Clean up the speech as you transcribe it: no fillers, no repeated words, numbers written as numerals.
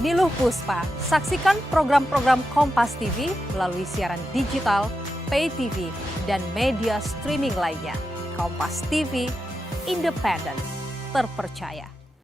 Niluh Puspa. Saksikan program-program Kompas TV melalui siaran digital, pay TV, dan media streaming lainnya. Kompas TV, independen, terpercaya.